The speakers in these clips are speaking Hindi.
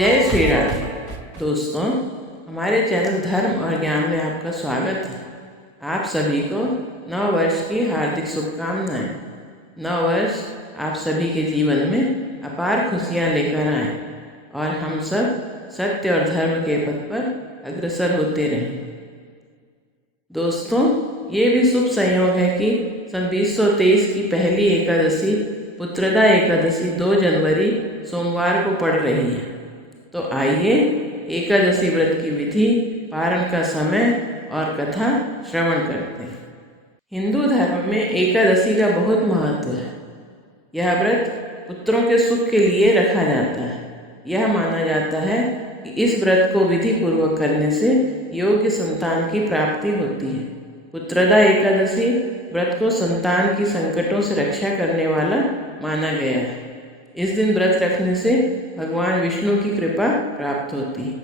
जय श्री राम। दोस्तों, हमारे चैनल धर्म और ज्ञान में आपका स्वागत है। आप सभी को नव वर्ष की हार्दिक शुभकामनाएं। नव वर्ष आप सभी के जीवन में अपार खुशियां लेकर आए और हम सब सत्य और धर्म के पथ पर अग्रसर होते रहें। दोस्तों, ये भी शुभ संयोग है कि सन 2023 की पहली एकादशी पुत्रदा एकादशी 2 जनवरी सोमवार को पड़ रही है। तो आइए एकादशी व्रत की विधि, पारण का समय और कथा श्रवण करते हैं। हिंदू धर्म में एकादशी का बहुत महत्व है। यह व्रत पुत्रों के सुख के लिए रखा जाता है। यह माना जाता है कि इस व्रत को विधि पूर्वक करने से योग्य संतान की प्राप्ति होती है। पुत्रदा एकादशी व्रत को संतान की संकटों से रक्षा करने वाला माना गया है। इस दिन व्रत रखने से भगवान विष्णु की कृपा प्राप्त होती है।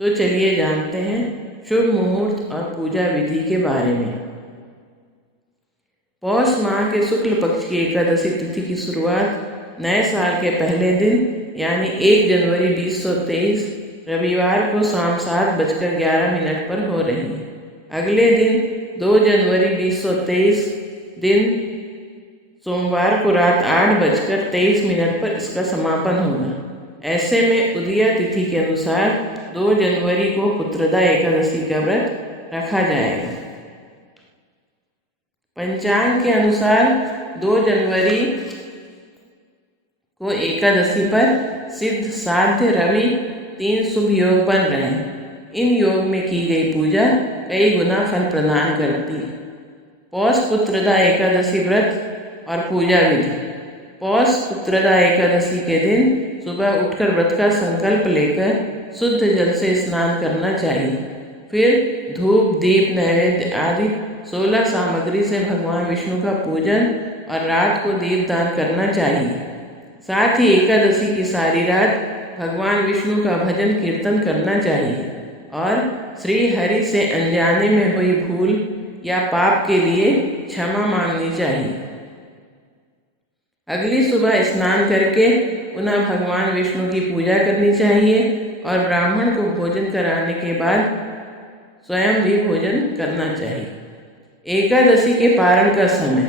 तो चलिए जानते हैं शुभ मुहूर्त और पूजा विधि के बारे में। पौष माह के शुक्ल पक्ष की एकादशी तिथि की शुरुआत नए साल के पहले दिन यानी 1 जनवरी 2023 रविवार को शाम 7:11 पर हो रही है। अगले दिन 2 जनवरी 2023 दिन सोमवार को रात 8:23 पर इसका समापन होगा। ऐसे में उदया तिथि के अनुसार 2 जनवरी को पुत्रदा एकादशी का व्रत रखा जाएगा। पंचांग के अनुसार 2 जनवरी को एकादशी पर सिद्ध, साध्य, रवि 3 शुभ योग बन रहे हैं। इन योग में की गई पूजा कई गुना फल प्रदान करती है। पौष पुत्रदा एकादशी व्रत और पूजा विधि। पौष पुत्रदा एकादशी के दिन सुबह उठकर व्रत का संकल्प लेकर शुद्ध जल से स्नान करना चाहिए। फिर धूप, दीप, नैवेद्य आदि 16 सामग्री से भगवान विष्णु का पूजन और रात को दीपदान करना चाहिए। साथ ही एकादशी की सारी रात भगवान विष्णु का भजन कीर्तन करना चाहिए और श्री हरि से अनजाने में हुई भूल या पाप के लिए क्षमा मांगनी चाहिए। अगली सुबह स्नान करके पुनः भगवान विष्णु की पूजा करनी चाहिए और ब्राह्मण को भोजन कराने के बाद स्वयं भी भोजन करना चाहिए। एकादशी के पारण का समय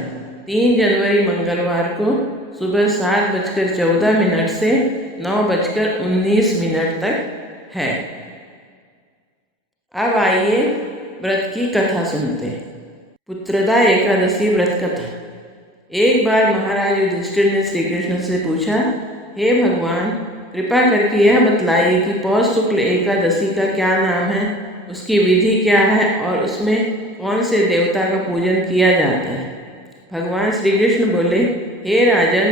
3 जनवरी मंगलवार को सुबह 7:14 से 9:19 तक है। अब आइए व्रत की कथा सुनते हैं। पुत्रदा एकादशी व्रत कथा। एक बार महाराज युधिष्ठिर ने श्री कृष्ण से पूछा, हे भगवान, कृपा करके यह बतलाइए कि पौष शुक्ल एकादशी का क्या नाम है, उसकी विधि क्या है और उसमें कौन से देवता का पूजन किया जाता है। भगवान श्री कृष्ण बोले, हे राजन,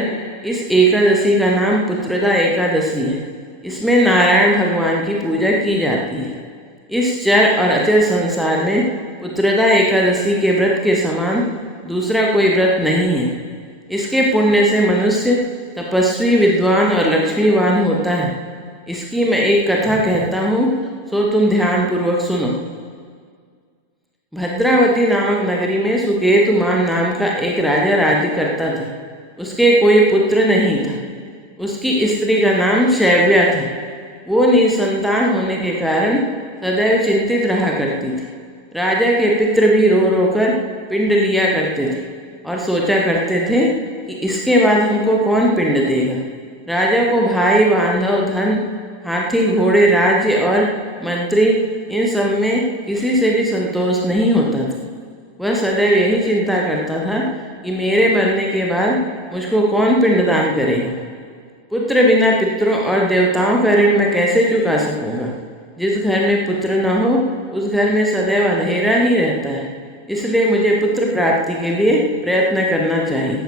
इस एकादशी का नाम पुत्रदा एकादशी है। इसमें नारायण भगवान की पूजा की जाती है। इस चर और अचर संसार में पुत्रदा एकादशी के व्रत के समान दूसरा कोई व्रत नहीं है। इसके पुण्य से मनुष्य तपस्वी, विद्वान और लक्ष्मीवान होता है। इसकी मैं एक कथा कहता हूँ, सो तुम ध्यानपूर्वक सुनो। भद्रावती नामक नगरी में सुकेतुमान नाम का एक राजा राज्य करता था। उसके कोई पुत्र नहीं था। उसकी स्त्री का नाम शैव्या था। वो निसंतान होने के कारण सदैव चिंतित रहा करती थी। राजा के पितृ भी रो रो कर पिंड लिया करते थे और सोचा करते थे कि इसके बाद हमको कौन पिंड देगा। राजा को भाई, बांधव, धन, हाथी, घोड़े, राज्य और मंत्री, इन सब में किसी से भी संतोष नहीं होता था। वह सदैव यही चिंता करता था कि मेरे मरने के बाद मुझको कौन पिंडदान करेगा। पुत्र बिना पितरों और देवताओं का ऋण मैं कैसे चुका सकूँगा। जिस घर में पुत्र न हो उस घर में सदैव अंधेरा ही रहता है। इसलिए मुझे पुत्र प्राप्ति के लिए प्रयत्न करना चाहिए।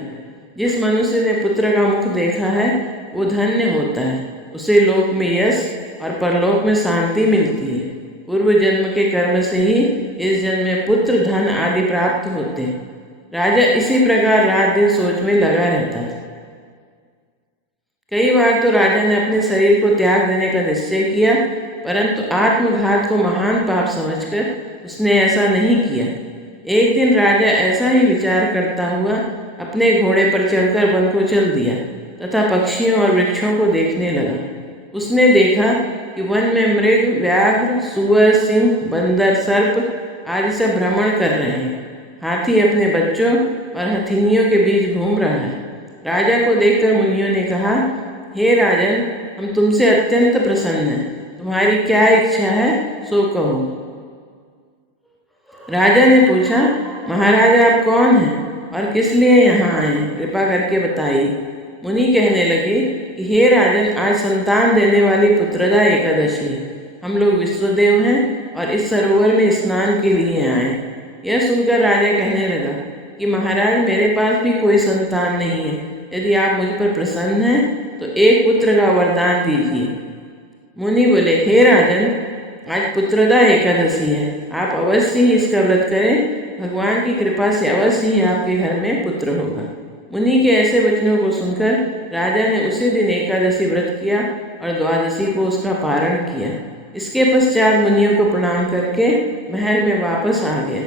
जिस मनुष्य ने पुत्र का मुख देखा है वो धन्य होता है। उसे लोक में यश और परलोक में शांति मिलती है। पूर्व जन्म के कर्म से ही इस जन्म में पुत्र, धन आदि प्राप्त होते हैं। राजा इसी प्रकार रात दिन सोच में लगा रहता था। कई बार तो राजा ने अपने शरीर को त्याग देने का निश्चय किया, परंतु आत्मघात को महान पाप समझकर उसने ऐसा नहीं किया। एक दिन राजा ऐसा ही विचार करता हुआ अपने घोड़े पर चढ़कर वन को चल दिया तथा पक्षियों और वृक्षों को देखने लगा। उसने देखा कि वन में मृग, व्याघ्र, सुअर, सिंह, बंदर, सर्प आदि सब भ्रमण कर रहे हैं। हाथी अपने बच्चों और हथिनियों के बीच घूम रहा है। राजा को देखकर मुनियों ने कहा, हे राजन, हम तुमसे अत्यंत प्रसन्न हैं। तुम्हारी क्या इच्छा है सो कहो। राजा ने पूछा, महाराज आप कौन हैं और किस लिए यहाँ आए, कृपा करके बताइए। मुनि कहने लगे कि हे राजन, आज संतान देने वाली पुत्रदा एकादशी है। हम लोग विश्वदेव हैं और इस सरोवर में स्नान के लिए आए। यह सुनकर राजा कहने लगा कि महाराज, मेरे पास भी कोई संतान नहीं है। यदि आप मुझ पर प्रसन्न हैं तो एक पुत्र का वरदान दीजिए। मुनि बोले, हे राजन, आज पुत्रदा एकादशी है। आप अवश्य ही इसका व्रत करें। भगवान की कृपा से अवश्य ही आपके घर में पुत्र होगा। मुनि के ऐसे वचनों को सुनकर राजा ने उसी दिन एकादशी व्रत किया और द्वादशी को उसका पारण किया। इसके पश्चात मुनियों को प्रणाम करके महल में वापस आ गया।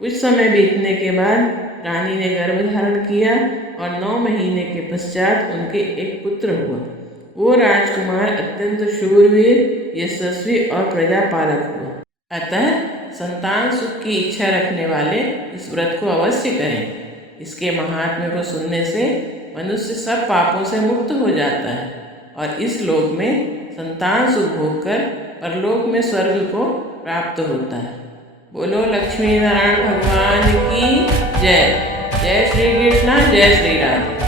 कुछ समय बीतने के बाद रानी ने गर्भ धारण किया और 9 महीने के पश्चात उनके एक पुत्र हुआ। वो राजकुमार अत्यंत शूरवीर, यशस्वी और प्रजापालक हुआ। अतः संतान सुख की इच्छा रखने वाले इस व्रत को अवश्य करें। इसके महात्म्य को सुनने से मनुष्य सब पापों से मुक्त हो जाता है और इस लोक में संतान सुख भोगकर परलोक में स्वर्ग को प्राप्त होता है। बोलो लक्ष्मी नारायण भगवान की जय। जय श्री कृष्ण, जय श्री राधे।